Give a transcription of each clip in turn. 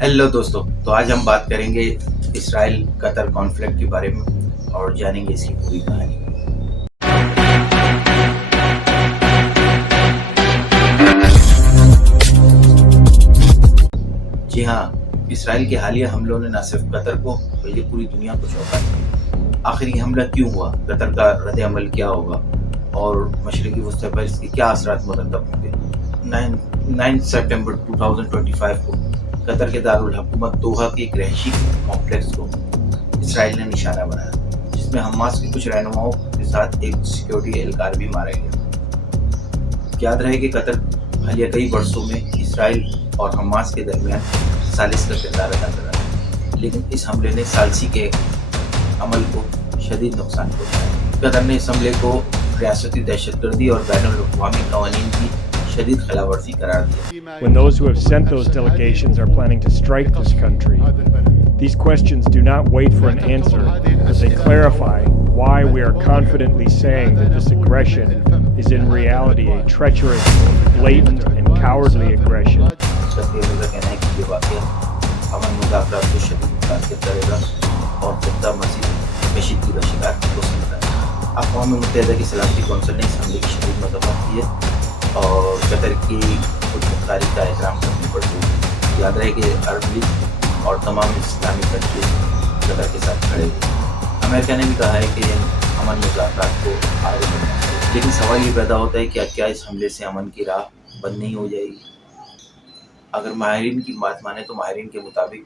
Hello दोस्तों। तो आज हम बात करेंगे इसराइल कतर कॉन्फ्लिक्ट के बारे में और जानेंगे इसकी पूरी कहानी। जी हाँ, इसराइल के हालिया हमलों ने न सिर्फ कतर को बल्कि पूरी दुनिया को चौंका दिया। आखिर ये हमला क्यों हुआ, कतर का रद्द अमल क्या होगा और मशरकी वस्ती पर इसके क्या असरात मुरतब होंगे। 9 सितंबर 2025 को कतर के दारुल हुकूमत दोहा के एक रहायशी कॉम्प्लेक्स को इसराइल ने निशाना बनाया, जिसमें हमास के कुछ रहनुमाओं के साथ एक सिक्योरिटी एहलकार भी मारा गया। याद रहे कि कतर हालिया कई वर्षों में इसराइल और हमास के दरमियान सालिस का किरदार अदा कर रहा है, लेकिन इस हमले ने सालसी के अमल को शदीद नुकसान पहुंचाया। कतर ने इस हमले को रियासती दहशतगर्दी और बैनुल-अक़वामी क़वानीन की शदीद खिलाफवर्जी करार दिया। When those who have sent those delegations are planning to strike this country, these questions do not wait for an answer, but they clarify why we are confidently saying that this aggression is in reality a treacherous, blatant, and cowardly aggression. का कहना है कि ये वाक़या अमन मुज़ाकरात को शदीद मुतासिर करेगा और खित्ता मज़ीद कशीदगी का शिकार हो सकता है। अक़वाम मुत्तहिदा की सलामती कौंसिल ने इस हमले की शदीद मज़म्मत की है और कतर की खुदमुख्तारी का एहतराम करने पर जोर। याद रहे कि अरब लीग और तमाम इस्लामी कंट्रीज कतर के साथ खड़े हुए। अमेरिका ने भी कहा है कि अमन मुज़ाकरात को आगे बढ़ना चाहिए, लेकिन सवाल ये पैदा होता है कि क्या इस हमले से अमन की राह बंद नहीं हो जाएगी। अगर माहिरीन की बात माने तो माहिरीन के मुताबिक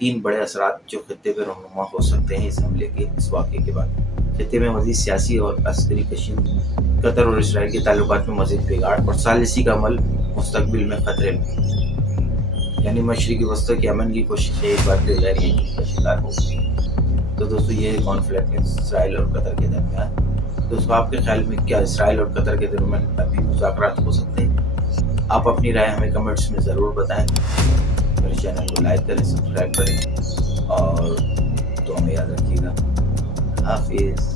3 बड़े असरात जो खित्ते पर रहनुमा हो सकते हैं इस हमले के, इस वाक़े के बाद। खित्ते में मज़ीद सियासी और अस्करी कशीदगी, कतर और इसराइल के ताल्लुकात में मज़ीद बिगाड़ और सालिसी का अमल मुस्तक़बिल में खतरे में, यानी मशरिकी वस्ती के अमन की कोशिशें एक बार फिर गैर यकीन का शिकार हो गई। तो दोस्तों, ये है कॉन्फ्लिक्ट इसराइल और कतर के दरमियान। दोस्तों, आपके ख्याल में क्या इसराइल और कतर के दरमियान अभी मुज़ाकरात हो सकते हैं? आप अपनी राय हमें कमेंट्स में ज़रूर बताएं। मेरे चैनल को लाइक करें, सब्सक्राइब करें और तो हमें याद रखिएगा। हाफिज़।